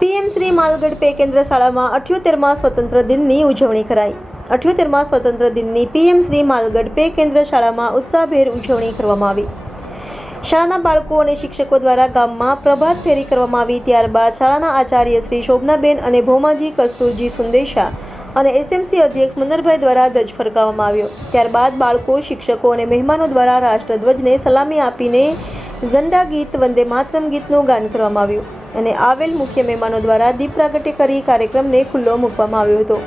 PM Shri Malgadh pay કેન્દ્ર શાળામાં 78મા સ્વતંત્ર દિનની ઉજવણી કરાઈ। 78મા સ્વતંત્ર દિનની પીએમ શ્રી માલગઢ પે કેન્દ્ર શાળામાં ઉત્સાહભેર ઉજવણી કરવામાં આવી। શાળાના બાળકો અને શિક્ષકો દ્વારા ગામમાં પ્રભાત ફેરી કરવામાં આવી। ત્યારબાદ શાળાના આચાર્ય શ્રી શોભનાબેન અને ભૌમાજી કસ્તુરજી સુંદેશા અને એસએમસી અધ્યક્ષ મનરભાઈ દ્વારા ધ્વજ ફરકાવવામાં આવ્યો। ત્યારબાદ બાળકો, શિક્ષકો અને મહેમાનો દ્વારા રાષ્ટ્રધ્વજને સલામી આપીને ઝંડા ગીત વંદે માતરમ ગીતનું ગાન કરવામાં આવ્યું અને આવેલ મુખ્ય મહેમાનો દ્વારા દીપ પ્રાગટ્ય કરી કાર્યક્રમને ખુલ્લો મૂકવામાં આવ્યો હતો।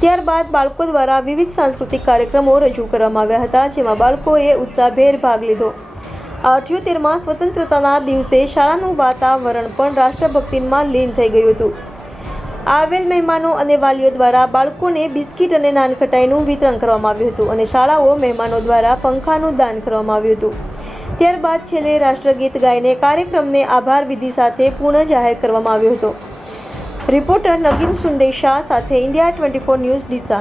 ત્યારબાદ બાળકો દ્વારા વિવિધ સાંસ્કૃતિક કાર્યક્રમો રજૂ કરવામાં આવ્યા હતા, જેમાં બાળકોએ ઉત્સાહભેર ભાગ લીધો। આ 78મા સ્વતંત્રતાના દિવસે શાળાનું વાતાવરણ પણ રાષ્ટ્રભક્તિમાં લીન થઈ ગયું હતું। આવેલ મહેમાનો અને વાલીઓ દ્વારા બાળકોને બિસ્કિટ અને નાનખટાઈનું વિતરણ કરવામાં આવ્યું હતું અને શાળાઓ મહેમાનો દ્વારા પંખાનું દાન કરવામાં આવ્યું હતું। ત્યારબાદ છેલ્લે રાષ્ટ્રગીત ગાઈને કાર્યક્રમને આભાર વિધિ સાથે પૂર્ણ જાહેર કરવામાં આવ્યો હતો। રિપોર્ટર નગીન સુંદેશા સાથે ઇન્ડિયા 24 ન્યૂઝ ડીસા।